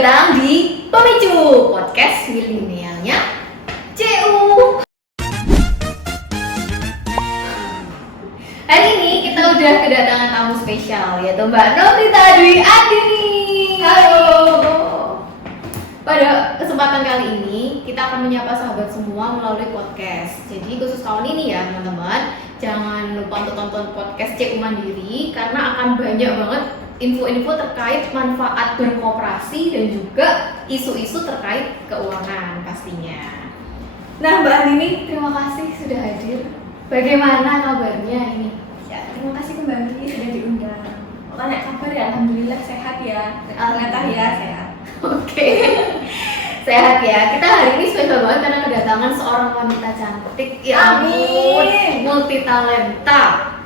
datang di Pemicu Podcast Milenialnya CU. Hari ini kita udah kedatangan tamu spesial, yaitu Mbak Novita Dwi Andini. Halo. Pada kesempatan kali ini kita akan menyapa sahabat semua melalui podcast. Jadi khusus tahun ini ya teman-teman, jangan lupa untuk tonton podcast CU Mandiri karena akan banyak banget info-info terkait manfaat berkoperasi dan juga isu-isu terkait keuangan pastinya. Nah Mbak Andini, terima kasih sudah hadir. Bagaimana kabarnya ini? Ya, terima kasih kembali sudah diundang. Tanya kabar ya, alhamdulillah sehat ya. Ternyata ya sehat. Oke. Sehat ya. Kita hari ini spesial banget karena kedatangan seorang wanita cantik. Ya ampun, multi talenta.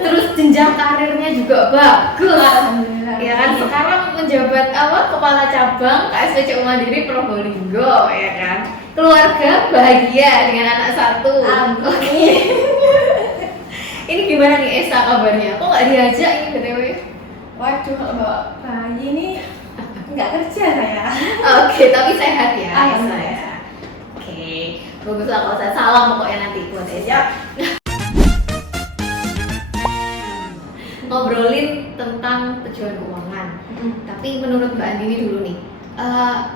Terus jenjang karirnya juga bagus. Alhamdulillah. Ya kan sekarang menjabat kepala cabang KSP CU Mandiri Probolinggo ya kan. Keluarga bahagia dengan anak satu. Amin. Ini gimana nih Esa kabarnya? Kok nggak diajak ini BTW? Waduh, kalau bawa bayi ini nggak kerja saya. Oke, tapi sehat ya Esa Alhamdulillah. ya. Oke, bagus lah kalau saya salam pokoknya nanti buat Esa. Ngobrolin tentang tujuan keuangan. Tapi menurut Mbak Andini dulu nih,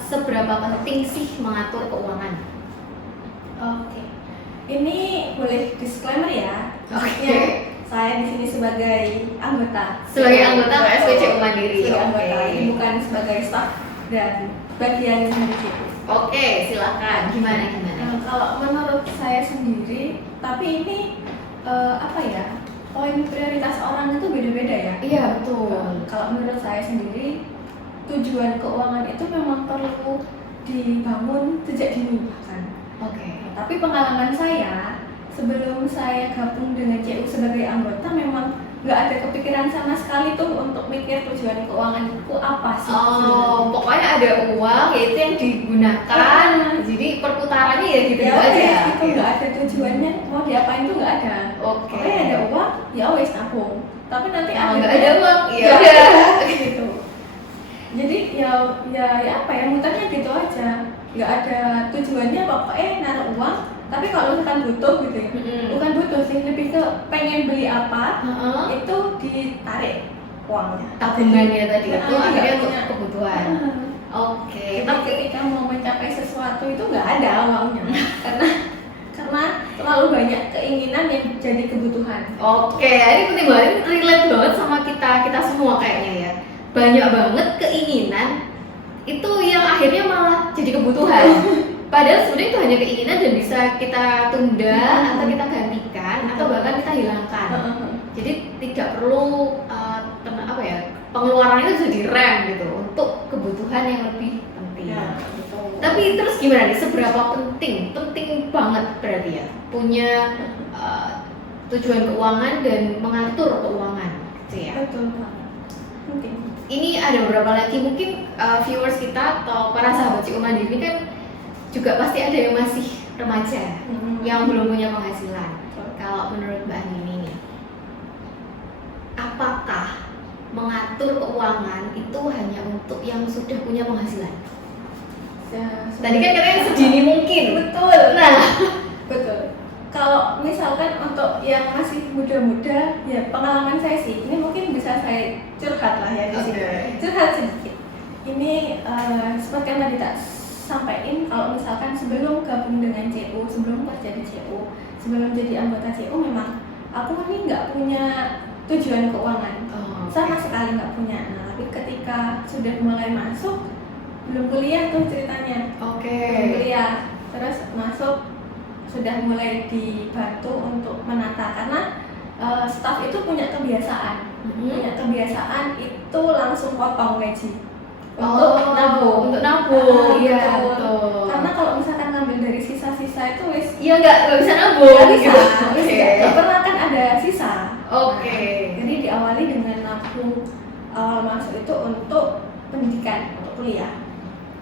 seberapa penting sih mengatur keuangan? Oke. Ini boleh disclaimer ya. Oke. Saya di sini sebagai anggota. Sebagai anggota KSP CU Mandiri. Sebagai Oke. anggota, ini bukan sebagai staf dan bagian dari situ. Oke, silakan. Gimana? Kalau menurut saya sendiri, tapi ini poin prioritas orang itu beda-beda ya. Iya betul. Kalau menurut saya sendiri, tujuan keuangan itu memang perlu dibangun sejak dini bahkan. Oke. Tapi pengalaman saya sebelum saya gabung dengan CU sebagai anggota memang nggak ada kepikiran sama sekali tuh untuk mikir tujuan keuangan itu apa sih. Oh, pokoknya ada uang yaitu yang digunakan. Jadi perputarannya ya gitu Ya aja. wes, itu nggak ada tujuannya mau diapain tuh nggak ada. Oke. Pokoknya ada uang, ya wes nabung. Tapi nanti Kalau nggak ada uang, ya nggak udah. ada, gitu. Jadi ya apa ya muternya gitu aja. Nggak ada tujuannya pokoknya naruh uang. Tapi kalau misalkan butuh gitu ya, bukan butuh sih, lebih ke pengen beli apa, itu ditarik uangnya. Tabungannya tadi Nah, itu akhirnya nggak untuk punya. kebutuhan. Oke. Jadi Tapi ketika mau mencapai sesuatu itu nggak ada uangnya, karena terlalu banyak keinginan yang jadi kebutuhan. oke, ini penting banget, ini relate banget sama kita semua kayaknya ya. Banyak banget keinginan itu yang akhirnya malah jadi kebutuhan. Padahal sebenarnya itu hanya keinginan dan bisa kita tunda atau kita gantikan atau bahkan kita hilangkan. Jadi tidak perlu pengeluaran itu bisa direm gitu untuk kebutuhan yang lebih penting. Ya, betul. Tapi terus gimana nih? Seberapa penting? Penting banget berarti ya punya tujuan keuangan dan mengatur keuangan, gitu ya. Betul banget. Mungkin. Ini ada beberapa lagi mungkin viewers kita atau para sahabat CU Mandiri kan juga pasti ada yang masih remaja yang belum punya penghasilan. Kalau menurut Mbak Andini nih, apakah mengatur keuangan itu hanya untuk yang sudah punya penghasilan? Tadi kan katanya sedini mungkin. Betul. Nah, Betul. Kalau misalkan untuk yang masih muda-muda, ya pengalaman saya sih, ini mungkin bisa saya curhat lah ya di sini. Oke. Curhat sedikit. Ini seperti yang tadi tak sampaikan, kalau misalkan sebelum gabung dengan CU, sebelum kerja di CU, sebelum jadi anggota CU, memang aku ini nggak punya tujuan keuangan. Sama sekali nggak punya. Nah, tapi ketika sudah mulai masuk, belum kuliah tuh ceritanya. Belum kuliah, terus masuk sudah mulai dibantu untuk menata karena staff itu punya kebiasaan, itu langsung potong gaji untuk nabung. Iya betul. betul. Karena kalau misalkan ngambil dari sisa-sisa itu wis Iya nggak bisa nabung. nggak bisa, wis Oke. nggak pernah kan ada sisa. Oke. Nah, jadi diawali dengan nabung awal masuk itu untuk pendidikan, untuk kuliah.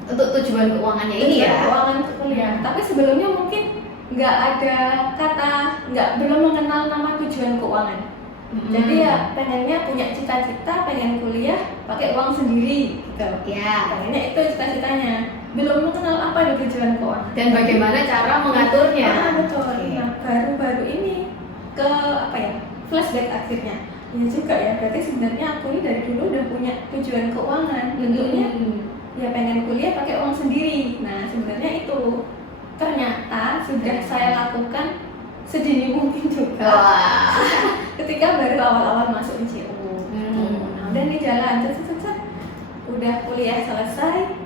Untuk tujuan keuangannya ini Tujuan ya. keuangan untuk kuliah. Tapi sebelumnya mungkin nggak ada belum mengenal nama tujuan keuangan. Jadi ya pengennya punya cita-cita, pengen kuliah pakai uang sendiri gitu. Ya. Pengennya itu cita-citanya. Belum mengenal apa itu tujuan keuangan. Dan bagaimana cara mengaturnya. Betul. Nah, baru-baru ini ke apa ya? Flashback akhirnya. Ya juga ya, berarti sebenarnya aku ini dari dulu udah punya tujuan keuangan. Bentuknya ya pengen kuliah pakai uang sendiri. Nah, sebenarnya itu ternyata sudah saya lakukan sedini mungkin juga. Ketika baru awal-awal masuk di CU. Nah, udah nih jalan, set. Udah kuliah selesai.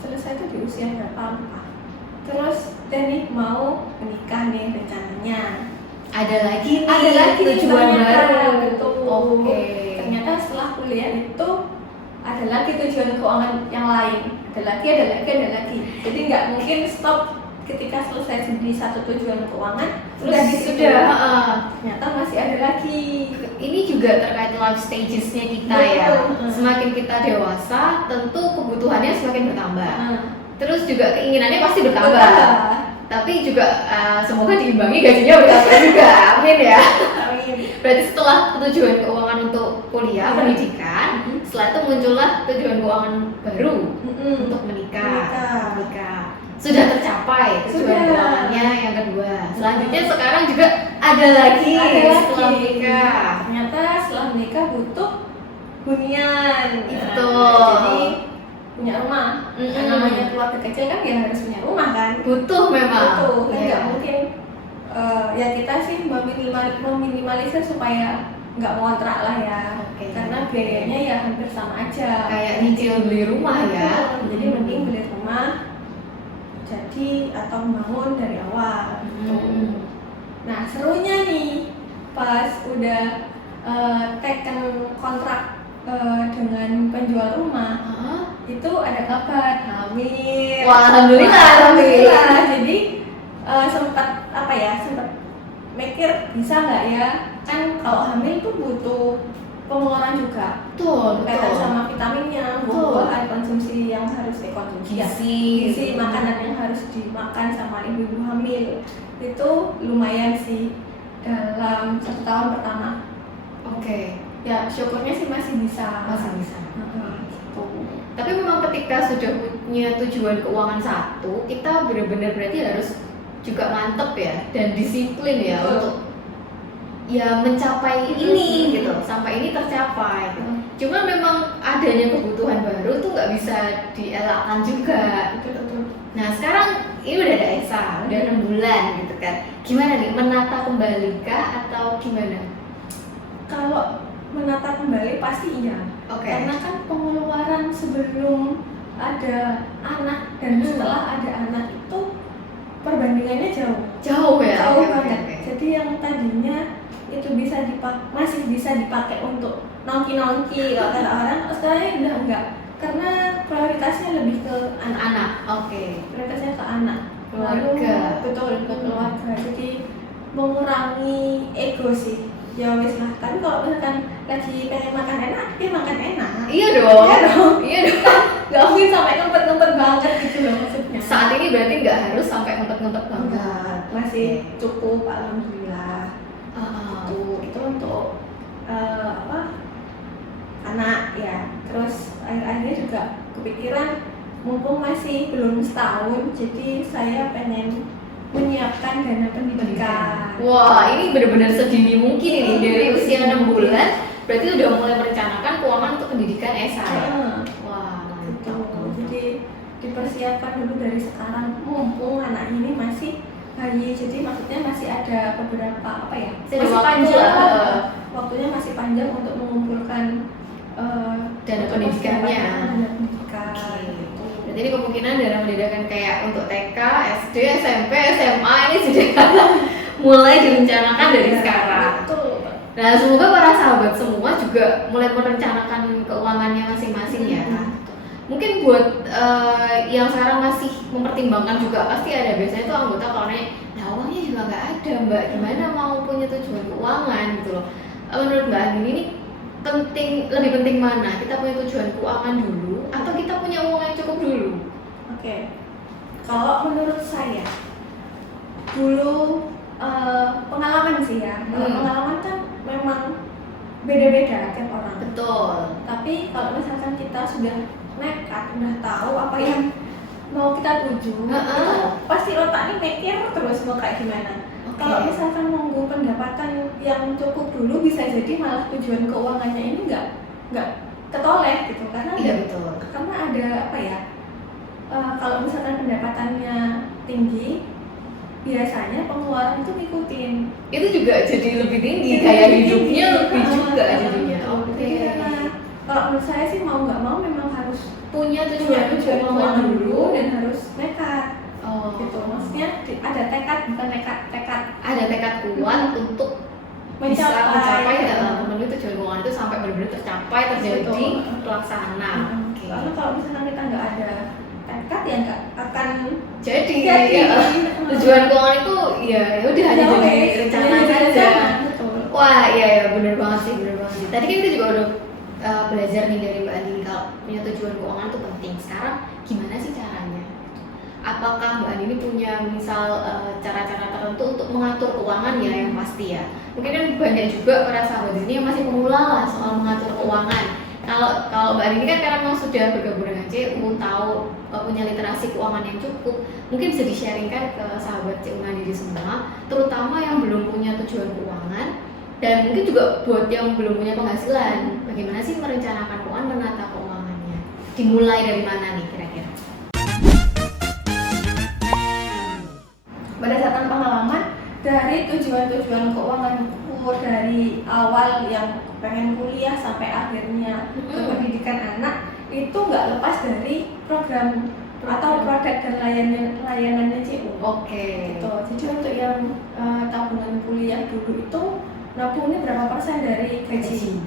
Selesai itu di usia berapa? Terus dan nih mau menikah nih rencananya. Ada lagi tujuan baru. Betul. Ternyata setelah kuliah itu ada lagi tujuan keuangan yang lain. Ada lagi. Jadi nggak mungkin stop ketika selesai di satu tujuan keuangan. Ternyata masih ada lagi. Ini juga terkait life stages-nya kita ya. Semakin kita dewasa, tentu kebutuhannya semakin bertambah. Terus juga keinginannya pasti bertambah. Tapi juga semoga diimbangi gajinya bertambah juga. Amin ya. Berarti setelah tujuan keuangan untuk kuliah, pendidikan, setelah itu muncullah tujuan keuangan baru untuk menikah. Sudah tercapai tujuan keuangannya yang kedua. Selanjutnya sekarang juga ada lagi setelah menikah. Ternyata setelah menikah butuh hunian. Itu. Jadi punya rumah. Kan namanya keluarga kecil kan ya harus punya rumah kan. Butuh memang. Kan nggak mungkin. Ya kita sih meminimalisir supaya nggak ngontrak lah ya. Karena biayanya ya hampir sama aja. Kayak nyicil beli rumah ya. Jadi mending beli rumah. Jadi atau bangun dari awal. Nah serunya nih pas udah teken kontrak dengan penjual rumah, itu ada kabar hamil. Wah, alhamdulillah. Jadi sempat mikir bisa nggak ya, kan kalau hamil tuh butuh pengeluaran juga. Berkaitan sama vitaminnya, buah-buahan, konsumsi yang harus dikonsumsi, gizi, makanan yang harus dimakan sama ibu-ibu hamil. Itu lumayan sih dalam 1 tahun pertama. Ya syukurnya sih masih bisa. Tapi memang ketika sudah punya tujuan keuangan satu, kita benar-benar berarti harus juga mantep ya dan disiplin ya untuk ya mencapai ini gitu, sampai ini tercapai. Cuma memang adanya kebutuhan baru tuh nggak bisa dielakkan juga. Nah sekarang ini udah ada Esa, udah 6 bulan gitu kan. Gimana nih, menata kembali kah atau gimana? Kalau menata kembali pasti iya. Karena kan pengeluaran sebelum ada anak dan setelah ada anak itu perbandingannya jauh banget. Jadi yang tadinya itu masih bisa dipakai untuk nongki kata orang, sekarang udah enggak, karena prioritasnya lebih ke anak-anak. Prioritasnya ke anak, keluarga. Betul, ke keluarga. Jadi mengurangi ego sih. Ya wis lah, tapi kalau misalkan lagi pengen makan enak, dia makan enak. Iya dong. Gak mungkin sampai ngempet-ngempet banget gitu loh maksudnya. Saat ini berarti nggak harus sampai ngempet-ngempet banget. Masih cukup, alhamdulillah. Itu untuk anak ya. Terus akhirnya juga kepikiran mumpung masih belum setahun, jadi saya pengen menyiapkan dana pendidikan. Wah, ini benar-benar sedini mungkin ini dari usia 6 bulan berarti udah mulai merencanakan keuangan untuk pendidikan Esa ya. Wah, mantap. Jadi dipersiapkan dulu dari sekarang mumpung anak ini masih bayi, jadi maksudnya masih ada beberapa masih panjang waktunya masih panjang untuk mengumpulkan dana pendidikannya. Gitu. Jadi kemungkinan dana pendidikan kayak untuk TK, SD, SMP, SMA ini sudah mulai direncanakan dari sekarang. Nah, semoga para sahabat semua juga mulai merencanakan keuangannya masing-masing ya. Mungkin buat yang sekarang masih mempertimbangkan juga pasti ada, biasanya tuh anggota kalau nanya, nah uangnya juga nggak ada mbak, gimana mau punya tujuan keuangan gitu loh. Menurut Mbak Andin ini lebih penting mana? Kita punya tujuan keuangan dulu atau kita punya uang yang cukup dulu? Kalau menurut saya dulu pengalaman sih ya. Kalau pengalaman kan memang beda-beda tiap orang. Betul. Tapi kalau misalkan kita sudah nekat, udah tahu apa yang mau kita tuju, pasti otak ini mikir terus mau kayak gimana. Kalau misalkan nunggu pendapatan yang cukup dulu, bisa jadi malah tujuan keuangannya ini nggak ketoleh gitu, karena betul. Karena ada apa ya? Kalau misalkan pendapatannya tinggi, biasanya pengeluaran itu ngikutin. Itu juga jadi lebih tinggi, gaya hidupnya lebih juga jadinya. Jadi karena kalau menurut saya sih mau nggak mau memang harus punya tujuan keuangan dulu dan harus nekat. Gitu, maksudnya ada tekad, bukan tekad. Ada tekad kuat untuk bisa mencapai memenuhi tujuan keuangan itu sampai benar-benar tercapai, terjadi pelaksana. Karena kalau misalnya kita nggak ada tekad ya nggak akan jadi. Tujuan keuangan itu ya udah hanya jadi rencana saja. Wah iya benar banget sih. Tadi kan kita juga udah belajar nih dari Mbak Andini kalau punya tujuan keuangan itu penting. Sekarang gimana sih caranya? Apakah Mbak Andini punya misal cara-cara tertentu untuk mengatur keuangan ya yang pasti ya? Mungkin kan banyak juga para sahabat ini yang masih pemula lah soal mengatur keuangan. Kalau Mbak Andini kan karena memang sudah bergabung dengan CU, tahu punya literasi keuangan yang cukup, mungkin bisa di-sharingkan ke sahabat CU Mandiri semua, terutama yang belum punya tujuan keuangan dan mungkin juga buat yang belum punya penghasilan. Bagaimana sih merencanakan keuangan, menata keuangannya? Dimulai dari mana nih kira-kira? Berdasarkan pengalaman dari tujuan-tujuan keuanganku dari awal yang pengen kuliah sampai akhirnya ke pendidikan anak, itu nggak lepas dari program atau produk dan layanannya CU. Gitu. Jadi untuk yang tabungan kuliah dulu itu nabungnya berapa persen dari gaji?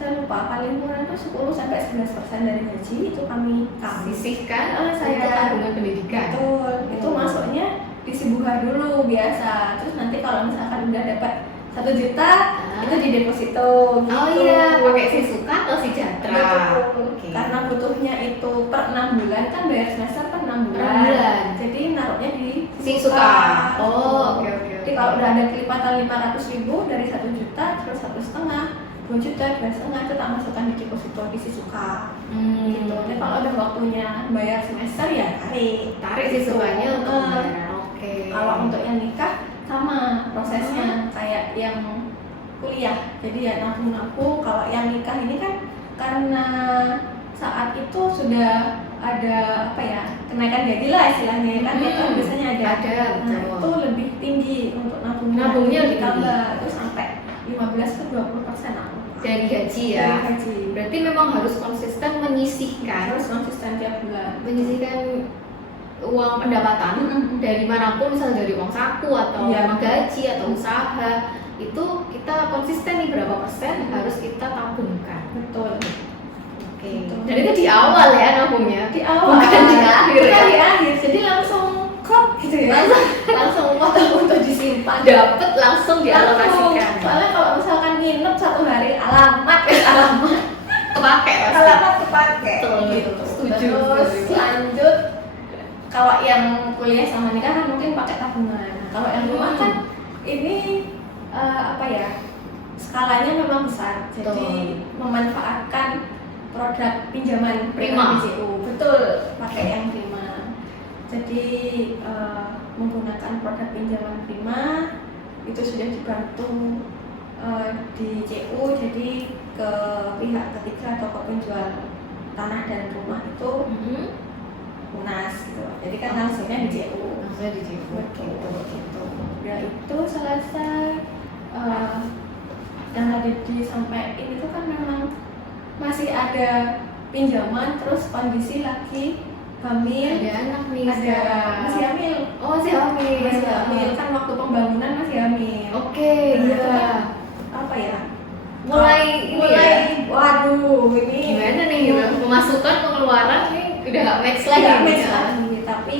Saya lupa, paling murah itu 10-11% dari gaji itu kami sisihkan saya tabungan pendidikan. Betul. Itu masuknya disibukan dulu biasa. Terus nanti kalau misalkan udah dapat 1 juta itu di deposito. Pakai Sisuka atau Sejahtera. Karena butuhnya itu per 6 bulan kan, bayar semester per 6 bulan. Jadi naruhnya di Sisuka. Jadi kalau udah ada kelipatan 500.000 dari 1 juta terus 1,5, 2 juta, 2,5 itu tak masukkan di deposito di Sisuka. Gitu. Jadi kalau udah waktunya bayar semester ya tarik Sisukanya untuk bayar. Kalau untuk yang nikah sama prosesnya kayak yang kuliah. Jadi ya nabung. Kalau yang nikah ini kan karena saat itu sudah ada kenaikan gaji lah istilahnya kan, itu biasanya ada. Itu lebih tinggi untuk nabungnya ditambah itu sampai 15-20% dari gaji ya. Berarti memang harus konsisten menyisihkan. Harus konsisten tiap bulan. Menyisihkan uang pendapatan dari manapun, misalnya dari uang saku atau uang gaji atau usaha, itu kita konsisten nih berapa persen harus kita tabungkan. Betul. Dan itu di awal ya nabungnya. Di awal. Bukan di akhir. Bukan di akhir. Jadi langsung klop gitu ya. Langsung untuk disimpan. Dapat langsung dialokasikan. Soalnya kalau misalkan nginep 1 hari alamat kepake. Alamat kepake. Gitu. Setuju. Terus lanjut. Kalau yang kuliah sama nikah kan mungkin pakai tabungan. Kalau yang rumah kan ini skalanya memang besar. Jadi memanfaatkan produk pinjaman prima BCU. Betul, pakai yang prima. Jadi menggunakan produk pinjaman prima itu sudah dibantu di CU. Jadi ke pihak ketiga atau ke penjual tanah dan rumah itu lunas gitu. Jadi kan langsungnya di CU. Betul. Ya itu selesai. Yang tadi disampaikan itu kan memang masih ada pinjaman, terus kondisi lagi hamil. Ada anak nih. Masih hamil. Masih hamil. Kan waktu pembangunan masih hamil. Mulai waduh, ini gimana nih pemasukan pengeluaran nih udah gak match lagi. Tapi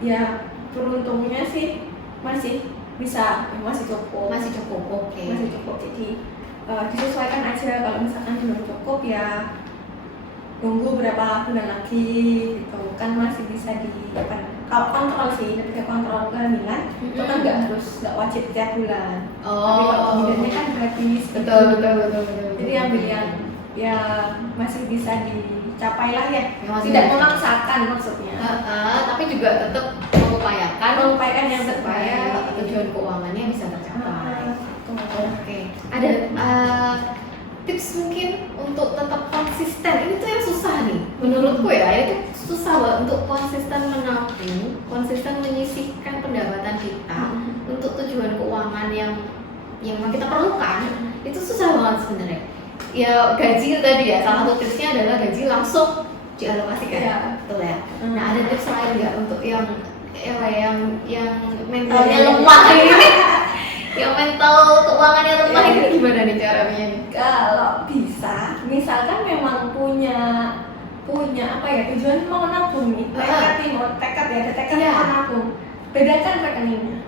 ya beruntungnya sih masih cukup. Masih cukup. Jadi disesuaikan aja. Kalau misalkan belum cukup ya tunggu berapa bulan lagi gitu kan, masih bisa kalau kontrol sih, ketika kontrol kehamilan itu kan nggak wajib tiap bulan. Tapi kalau bidannya kan gratis. Betul. Jadi ambil yang ya masih bisa dicapai lah ya, Tidak memaksakan maksudnya. Tapi juga tetap mengupayakan yang supaya terbaik. tujuan keuangannya bisa tercapai. Oke. Ada tips mungkin untuk tetap konsisten. Ini tuh yang susah nih, menurutku ya. Ini tuh susah banget untuk konsisten menabung, konsisten menyisihkan pendapatan kita untuk tujuan keuangan yang memang kita perlukan. Itu susah banget sebenarnya. Ya gaji itu tadi ya, salah satu tipsnya adalah gaji langsung dialokasikan. Iya. Betul ya. Nah, ada tips lain nggak untuk yang mentalnya lemah ini? Yang mental keuangannya lemah ini gimana nih caranya? Kalau bisa, misalkan memang punya apa ya, tujuan mau nabung nih, tekad mau nabung, bedakan rekeningnya,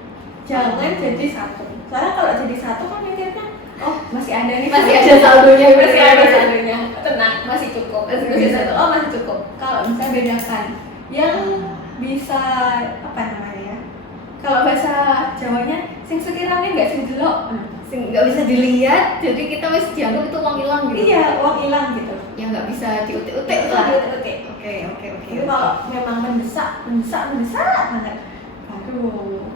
jangan jadi satu. Soalnya kalau jadi satu kan mikirnya, oh masih ada nih, masih ada saldonya, tenang, masih cukup, masih cukup. Kalau bisa bedakan, yang bisa apa namanya ya? Kalau bahasa Jawanya, sing sekiranya nggak sing delok, nggak bisa dilihat, jadi kita masih dianggap itu uang hilang gitu. Iya, uang hilang gitu. Yang nggak bisa diutik-utik lah. Oke. Jadi kalau memang mendesak banget,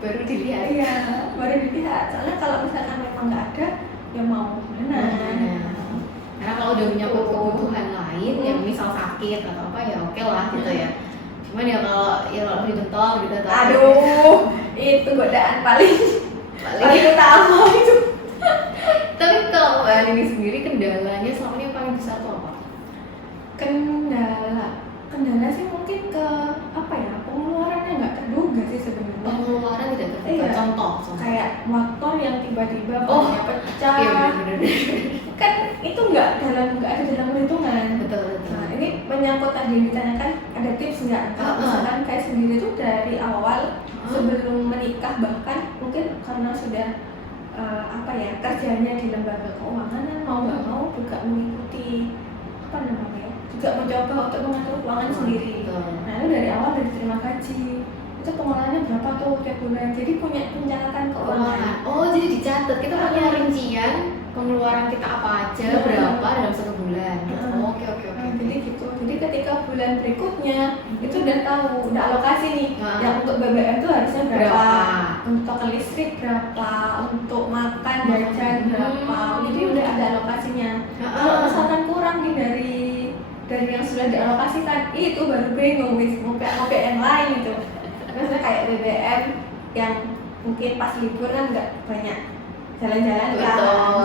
baru dilihat. Iya, baru dilihat. Soalnya kalau misalkan memang nggak ada, ya mau mana? Karena kalau udah menyangkut kebutuhan lain, yang misal sakit atau apa ya oke lah gitu ya. Cuman ya kalau beli bentol gitu atau aduh, itu godaan paling utama itu. Tapi kalau Mbak Nini sendiri kendalanya selama ini yang paling besar tuh apa? Kendala sih mungkin ke apa ya, pengeluarannya nggak terduga sih sebenarnya. Pengeluaran tidak terduga. Iya. Contoh. Kayak motor yang tiba-tiba bannya pecah. Iya benar. Kan itu nggak ada dalam perhitungan. Betul. Nah ini menyangkut tadi yang ditanyakan, ada tips nggak? Kalau misalkan kayak sendiri tuh dari awal sebelum menikah, bahkan mungkin karena sudah kerjanya di lembaga keuangan, mau nggak mau juga mengikuti juga mencoba untuk mengatur keuangan sendiri. Nah itu dari awal, dari terima gaji itu pengeluarannya berapa tuh tiap bulan, jadi punya pencatatan keuangan. Oh jadi dicatat, kita punya rincian pengeluaran kita apa aja, berapa dalam satu bulan gitu. Oke. Jadi gitu, jadi ketika bulan berikutnya itu udah tahu, udah alokasi nih, yang untuk BBM itu harusnya berapa, untuk listrik berapa, untuk makan jajan berapa, jadi udah ada alokasinya. Kalau misalkan kurang nih dari yang sudah dialokasikan, itu baru bingung mau yang lain itu. Misalnya kayak BBM yang mungkin pas libur kan nggak banyak jalan-jalan kan,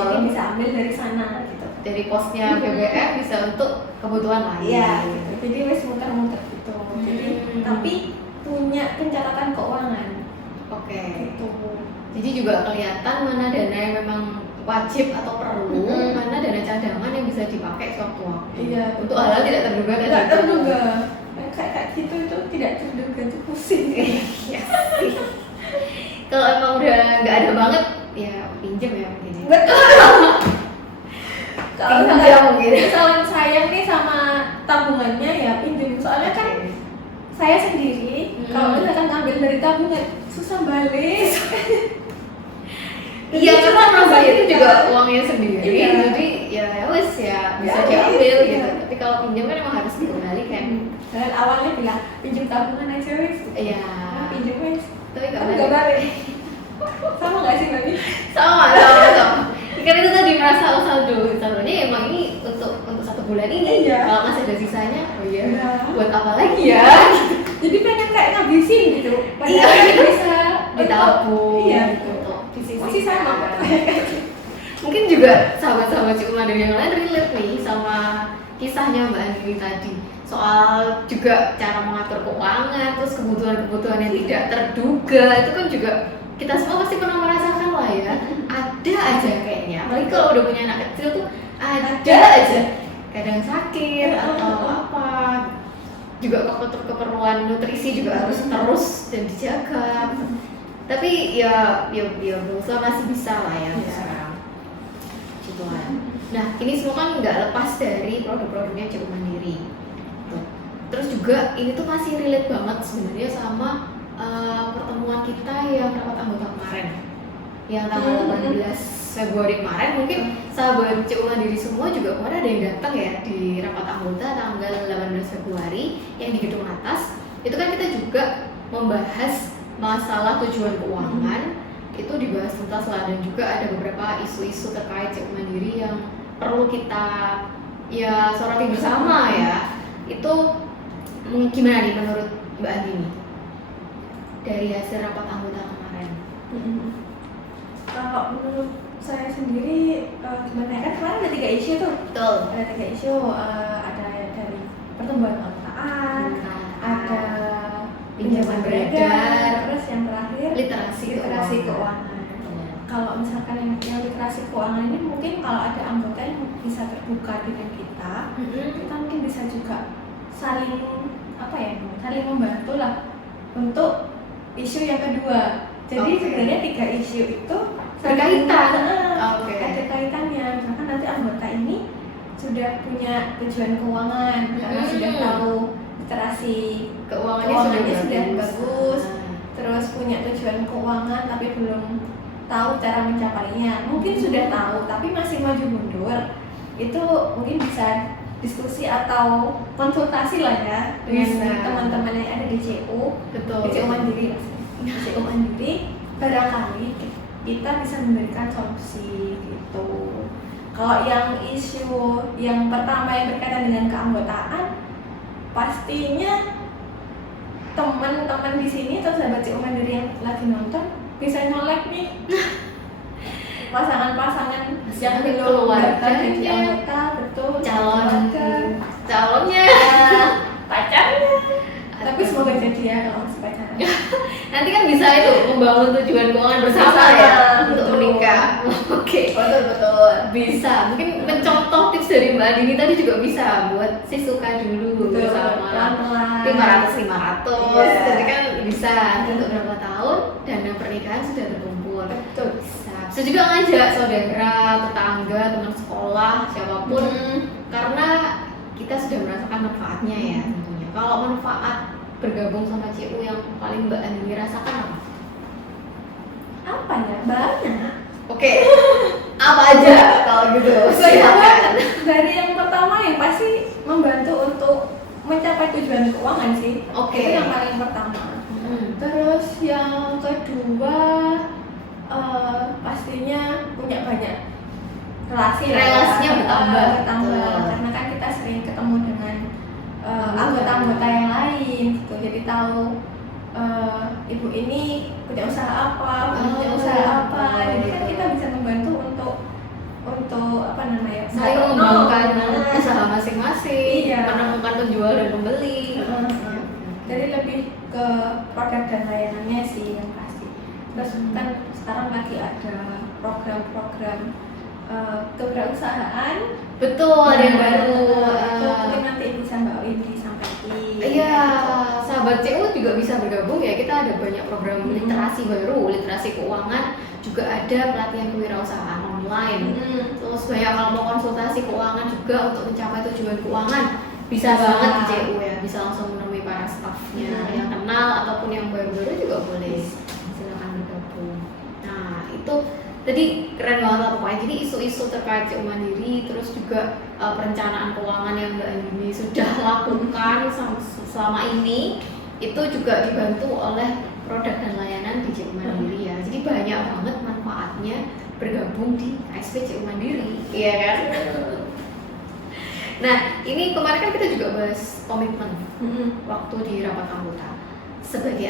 jadi bisa ambil dari sana gitu. Dari posnya BBM bisa untuk kebutuhan lain. Iya, gitu. Jadi wes muter-muter gitu. Jadi tapi punya pencatatan keuangan. Oke. Gitu. Jadi juga kelihatan mana dana yang memang wajib atau perlu, mana dana cadangan yang bisa dipakai sewaktu-waktu. Iya. Untuk hal-hal tidak terduga tadi. Tidak terduga. Kayak gitu itu tidak terduga, itu pusing. Iya sih. Kalau emang udah nggak ada banget, ya pinjam ya mungkin. Betul. Kalau misalnya sayang nih sama tabungannya, ya pinjam. Soalnya kan saya sendiri kalau misalkan ngambil dari tabungan susah balik. Iya, karena saya itu juga uangnya sendiri, jadi ya wes ya bisa diambil gitu. Tapi kalau pinjam kan emang harus dikembalikan. Dan awalnya bilang pinjam tabungan aja wes. Iya. Pinjam wes. Tapi nggak balik. Sama nggak sih Mbak? Sama. Karena itu tadi merasa saldonya emang ini untuk satu bulan ini. Iya. Kalau masih ada sisanya, buat apa lagi ya? Jadi pengen kayak ngabisin gitu. Padahal bisa ditabung. Iya. Gitu. Masih sama. Mungkin juga sahabat-sahabat Cik Uma dan yang lain relate nih sama kisahnya Mbak Andini tadi. Soal juga cara mengatur keuangan, terus kebutuhan-kebutuhan yang tidak terduga, itu kan juga kita semua pasti pernah merasakan lah ya. Ada aja kayaknya, apalagi kalau udah punya anak kecil tuh ada aja. Kadang sakit atau apa, juga keperluan nutrisi juga harus terus dan dijaga. Tapi ya berusaha masih bisa lah ya sekarang. Situan. Nah ini semua kan nggak lepas dari produk-produknya Cik Uma Mandiri. Terus juga ini tuh masih relate banget sebenarnya sama pertemuan kita yang rapat anggota kemarin, yang tanggal 18 Februari kemarin. Mungkin sahabat CU Mandiri semua juga kemarin ada yang datang ya di rapat anggota tanggal 18 Februari yang di gedung atas. Itu kan kita juga membahas masalah tujuan keuangan, itu dibahas tuntas lah, dan juga ada beberapa isu-isu terkait CU Mandiri yang perlu kita ya soroti bersama ya. Itu gimana nih menurut Mbak Andini dari hasil rapat anggota kemarin? Kalau menurut saya sendiri gimana ya, kan kemarin ada 3 isu tuh. Betul. Ada 3 isu, ada dari pertumbuhan anggotaan, ada pinjaman beredar, terus yang terakhir literasi keuangan. Kalau misalkan yang literasi keuangan ini mungkin kalau ada anggota yang bisa terbuka dengan kita, kita mungkin bisa juga saling saling membantu lah untuk isu yang kedua. Jadi sebenarnya 3 isu itu berkaitan. Ada kaitannya. Misalkan nanti anggota ini sudah punya tujuan keuangan, karena sudah tahu literasi keuangannya sudah bagus, terus punya tujuan keuangan tapi belum tahu cara mencapainya. Mungkin sudah tahu tapi masih maju mundur. Itu mungkin bisa diskusi atau konsultasi lah ya dengan teman-teman yang ada di CU. Betul. Di CU Mandiri, CU Mandiri barangkali kita bisa memberikan solusi gitu. Kalau yang isu yang pertama yang berkaitan dengan keanggotaan, pastinya teman-teman di sini atau sahabat CU Mandiri yang lagi nonton bisa nyolek nih pasangan-pasangan yang belum daftar jadi anggota, betul, calonnya, pacarnya. Tapi semoga jadi ya kalau masih pacaran. Nanti kan bisa itu membangun tujuan keuangan bersama ya untuk menikah. Oke. Betul. Bisa. Mungkin mencontoh tips dari Mbak Dini tadi juga bisa buat si suka dulu bersama. 500. Jadi kan bisa untuk berapa tahun dana pernikahan sudah terkumpul. Betul. Bisa juga ngajak saudara, tetangga, teman sekolah, siapapun, karena kita sudah merasakan manfaatnya ya tentunya. Kalau manfaat bergabung sama CU yang paling Mbak Andini rasakan apa? Apa ya? Banyak. Oke. Apa aja kalau gitu? Silakan. Dari yang pertama yang pasti membantu untuk mencapai tujuan keuangan sih. Oke. Itu yang paling pertama. Terus yang kedua pastinya punya banyak relasinya bertambah karena kan kita sering ketemu dengan anggota-anggota yang lain gitu. Jadi tahu ibu ini punya usaha apa, punya usaha apa. Jadi kan kita bisa membantu untuk apa namanya? Saling mengembangkan usaha masing-masing, iya. menemukan penjual dan pembeli. Jadi lebih ke produk dan layanannya sih yang pasti. Terus kan sekarang lagi ada program-program kewirausahaan. Betul, ada yang baru. Itu mungkin nanti bisa Mbak Windy sampaikan. Iya, sahabat CU juga bisa bergabung ya. Kita ada banyak program literasi baru, literasi keuangan, juga ada pelatihan kewirausahaan online. Terus banyak kalau mau konsultasi keuangan juga untuk mencapai tujuan keuangan, bisa banget di CU ya. Bisa langsung menemui para staffnya yang kenal ataupun yang baru-baru juga boleh. Silakan bergabung. Nah, itu tadi keren banget lah pokoknya. Jadi isu-isu terkait CU Mandiri, terus juga perencanaan keuangan yang Mbak Andini sudah lakukan selama ini, itu juga dibantu oleh produk dan layanan di CU Mandiri ya. Jadi banyak banget manfaatnya bergabung di KSP CU Mandiri, iya kan? Nah, ini kemarin kan kita juga bahas komitmen waktu di rapat anggota. Sebagai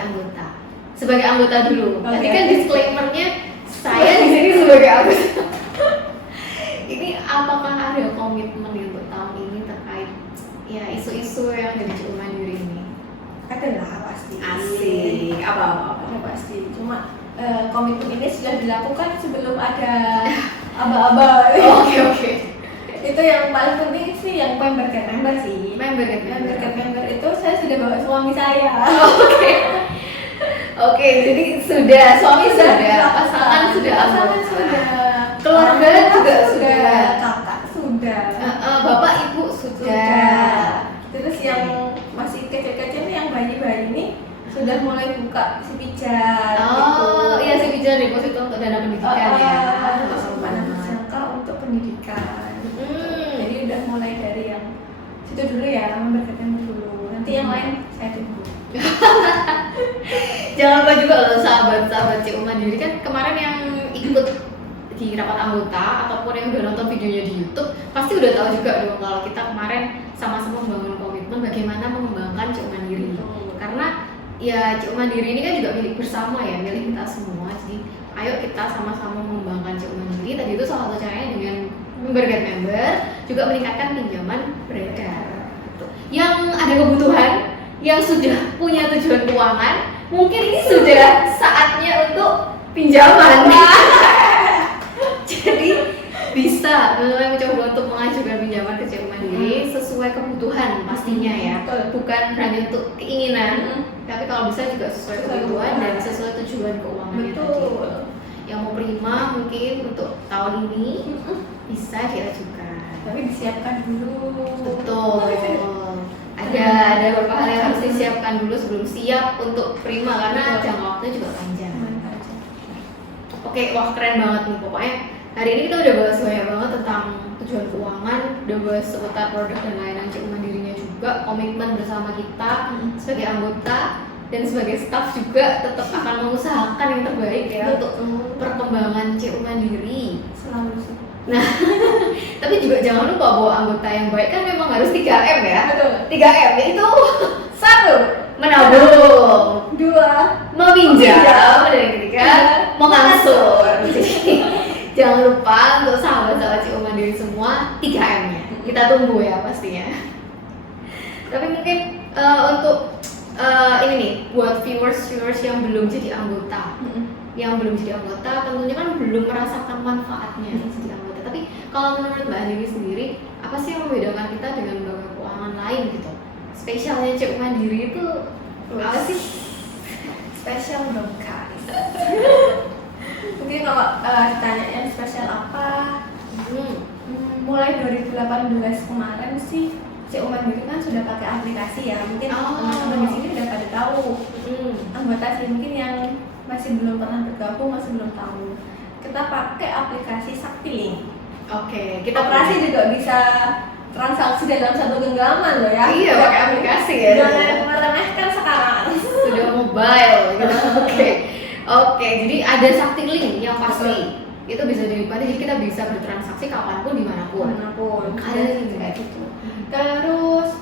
anggota dulu. Tadi kan disclaimer-nya saya di sini sebagai anggota. Ini apakah ada komitmen untuk tahun ini terkait ya isu-isu yang dari CU Mandiri ini? Ada lah pasti. Asik. Apa? Ada pasti. Cuma komitmen ini sudah dilakukan sebelum ada aba-aba. Oke. Itu yang paling penting sih yang member sih. Member itu saya sudah bawa suami saya. Oke, jadi sudah suami sudah, pasangan sudah, keluarga juga sudah, kakak sudah, bapak ibu sudah. Terus yang masih kecil-kecil nih, yang bayi-bayi ini sudah mulai buka juga untuk dana pendidikan ya. Simpanan berjangka untuk pendidikan. Jadi udah mulai dari yang situ dulu ya, memberkatkan dulu. Nanti yang lain saya tunggu. Jangan lupa juga loh sahabat-sahabat CU Mandiri kan kemarin yang ikut di rapat anggota ataupun yang udah nonton videonya di YouTube pasti udah tahu juga dong kalau kita kemarin sama-sama membangun komitmen bagaimana mengembangkan CU Mandiri. Karena ya CU Mandiri ini kan juga milik bersama ya, milik kita semua. Jadi ayo kita sama-sama mengembangkan CU Mandiri. Tadi itu salah satu caranya dengan memberget member, juga meningkatkan pinjaman beredar. Yang ada kebutuhan, yang sudah punya tujuan keuangan, mungkin ini sudah saatnya untuk pinjaman. Jadi bisa mulai mencoba untuk mengajukan pinjaman ke CU Mandiri sesuai kebutuhan pastinya ya, bukan hanya untuk keinginan, tapi kalau bisa juga sesuai kebutuhan dan sesuai tujuan keuangannya tadi. Yang mau prima mungkin untuk tahun ini bisa diajukan. Tapi disiapkan dulu. Betul. Ada beberapa hal yang harus disiapkan dulu sebelum siap untuk prima karena jangka waktunya juga panjang. Oke, wah keren banget nih pokoknya. Hari ini kita udah bahas banyak banget tentang tujuan keuangan, udah bahas seputar produk dan layanan CU Mandirinya juga, komitmen bersama kita sebagai anggota dan sebagai staff juga tetap akan mengusahakan yang terbaik ya untuk perkembangan CU Mandiri. Selalu sih. Nah, tapi juga jangan lupa bahwa anggota yang baik kan memang harus 3M ya. Betul. 3M yaitu 1. menabung, 2. meminjam, dan yang ketiga mengangsur. Jadi jangan lupa untuk sahabat-sahabat CU Mandiri semua 3M-nya. Kita tunggu ya pastinya. Tapi mungkin untuk ini nih buat viewers yang belum jadi anggota, tentunya kan belum merasakan manfaatnya jadi anggota. Tapi kalau menurut Mbak Andini sendiri, apa sih yang membedakan kita dengan lembaga keuangan lain gitu? Spesialnya CU Mandiri itu apa sih? Spesial dong guys. Mungkin kalau ditanya yang spesial apa, mulai 2018 kemarin sih CU Mandiri kan sudah pakai aplikasi ya. Mungkin teman-teman di sini udah pada tahu. Anggota sih mungkin yang masih belum pernah bergabung masih belum tahu. Kita pakai aplikasi Saktilink. Oke, kita Operasi juga bisa transaksi dalam satu genggaman loh ya. Iya, pakai aplikasi ya. Jangan meremehkan sekarang. Sudah mobile gitu. Oke, jadi ada Saktilink yang pasti itu bisa dinikmati, jadi kita bisa bertransaksi kapanpun dimanapun. Ada sih kayak gitu. Terus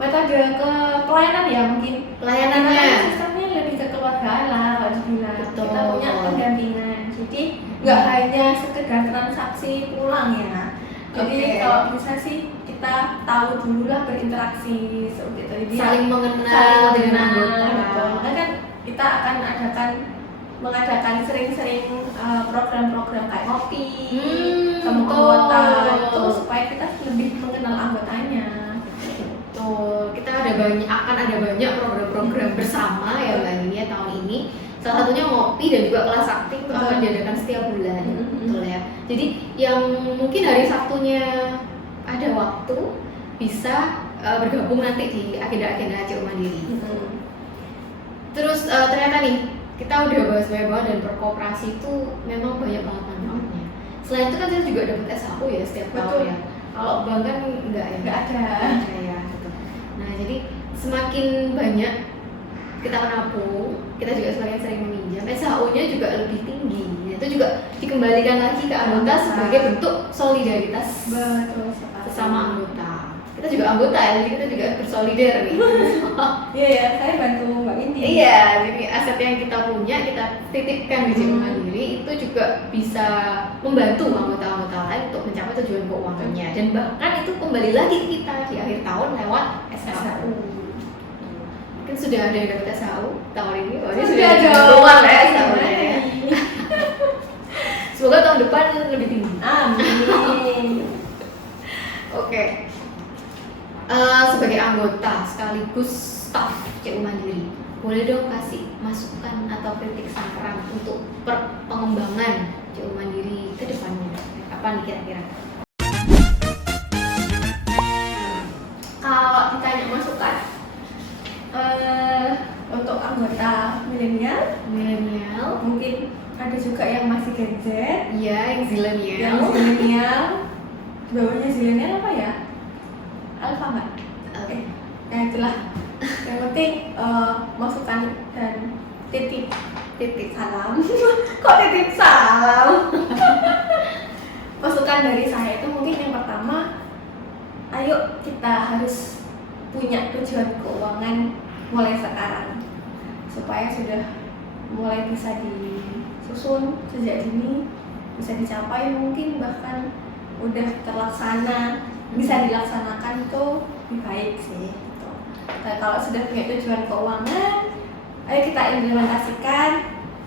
metode ke pelayanan ya mungkin. Pelayanannya Sistemnya lebih ke keluargaan lah kalau dibilang. Betul. Kita punya pendampingan. Jadi nggak hanya sekedar transaksi pulang ya. Jadi kalau bisa sih kita tahu dulu lah berinteraksi seperti itu. Jadi saling mengenal dengan anggota. Betul. Makanya kan kita akan mengadakan sering-sering program-program kayak ngopi sama anggota itu supaya kita lebih mengenal anggotanya. Betul. Kita akan ada banyak program-program bersama ya Mbak Nini ya tahun ini. Salah satunya ngopi dan juga kelas sakti itu akan diadakan setiap bulan. Betul ya. Jadi yang mungkin hari Sabtunya ada waktu bisa bergabung nanti di agenda-agenda CU Mandiri. Terus ternyata nih kita udah bahas banyak banget dan berkooperasi itu memang banyak banget manfaatnya. Selain itu kan kita juga dapat SHU ya setiap tahun ya. Kalau bank kan enggak ya? Enggak ada. Ya, gitu. Nah jadi semakin banyak kita menabung, kita juga semakin sering meminjam, SHU-nya juga lebih tinggi. Itu juga dikembalikan lagi ke anggota sebagai bentuk solidaritas sesama anggota. Kita juga anggota ya, jadi kita juga bersolidar nih. Iya ya, saya bantu Mbak Indi. Iya, jadi aset yang kita punya kita titipkan di CU Mandiri itu juga bisa membantu anggota-anggota lain untuk mencapai tujuan keuangannya dan bahkan itu kembali lagi ke kita di akhir tahun lewat SHU. Mungkin sudah ada yang dapat SHU tahun ini, ini sudah keluar ya SHU-nya ya. Semoga tahun depan lebih tinggi. Amin. Oke. Sebagai anggota sekaligus staff CU Mandiri, boleh dong kasih masukan atau kritik saran untuk pengembangan CU Mandiri ke depannya. Apa nih kira-kira? Kalau ditanya masukan untuk anggota milenial Milenial mungkin ada juga yang masih Gen Z, Iya, yang zilenial. yang zilenial, di bawahnya zilenial apa ya? Alpha nggak? Ya itulah. Yang penting masukan dan titip salam. Kok titip salam? Masukan dari saya itu mungkin yang pertama, ayo kita harus punya tujuan keuangan mulai sekarang supaya sudah mulai bisa disusun sejak dini, bisa dicapai, mungkin bahkan udah terlaksana, bisa dilaksanakan itu lebih baik sih gitu. Nah, kalau sudah punya tujuan keuangan, ayo kita implementasikan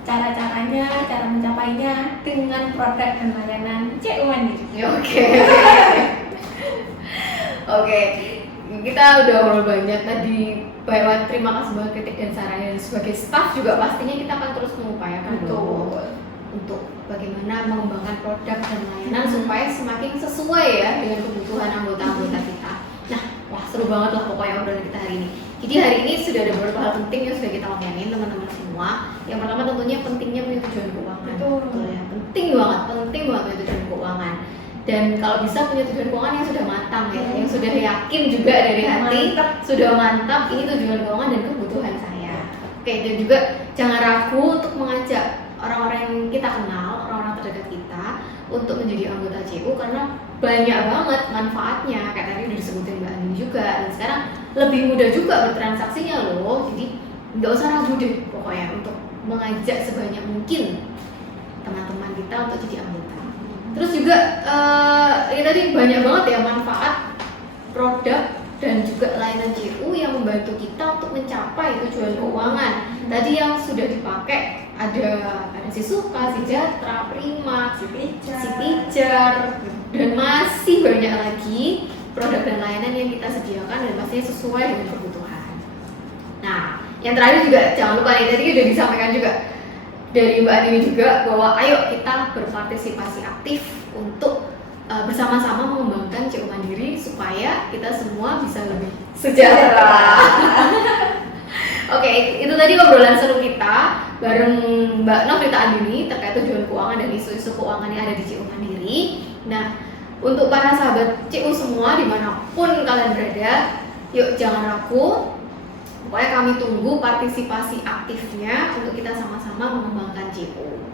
cara-caranya, cara mencapainya dengan produk dan layanan CU Mandiri. Oke, kita udah ngobrol banyak tadi. Bahwa terima kasih banget kritik dan sarannya, dan sebagai staff juga pastinya kita akan terus mengupayakan untuk bagaimana mengembangkan produk dan layanan supaya semakin sesuai ya dengan kebutuhan anggota-anggota kita. Nah, wah seru banget lah pokoknya obrolan kita hari ini. Jadi hari ini sudah ada beberapa hal penting yang sudah kita omongin teman-teman semua. Yang pertama tentunya pentingnya punya tujuan keuangan. Betul ya, penting banget punya tujuan keuangan. Dan kalau bisa punya tujuan keuangan yang sudah matang ya, yang sudah yakin juga dari hati, sudah mantap ini tujuan keuangan dan kebutuhan saya. Oke, dan juga jangan ragu untuk mengajak orang-orang yang kita kenal, orang-orang terdekat kita untuk menjadi anggota CU karena banyak banget manfaatnya. Kayak tadi udah disebutin Mbak Ani juga, dan sekarang lebih mudah juga bertransaksinya loh. Jadi nggak usah ragu deh pokoknya untuk mengajak sebanyak mungkin teman-teman kita untuk jadi anggota. Terus juga ini tadi banyak banget ya manfaat produk dan juga layanan CU yang membantu kita untuk mencapai tujuan keuangan. Tadi yang sudah dipakai ada si Suka, si Jatra, Prima, si Pijar, dan masih banyak lagi produk dan layanan yang kita sediakan dan pastinya sesuai dengan kebutuhan. Nah, yang terakhir juga jangan lupa nih, tadi udah disampaikan juga dari Mbak Ani juga bahwa ayo kita berpartisipasi aktif untuk bersama-sama mengembangkan CU Mandiri supaya kita semua bisa lebih sejahtera. Oke, itu tadi obrolan seru kita bareng Mbak Novita Andini terkait tujuan keuangan dan isu-isu keuangan yang ada di CU Mandiri. Nah, untuk para sahabat CU semua dimanapun kalian berada, yuk jangan ragu. Pokoknya kami tunggu partisipasi aktifnya untuk kita sama-sama mengembangkan CU.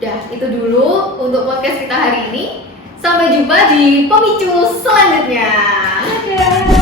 Dah, itu dulu untuk podcast kita hari ini. Sampai jumpa di pemicu selanjutnya. Dadah.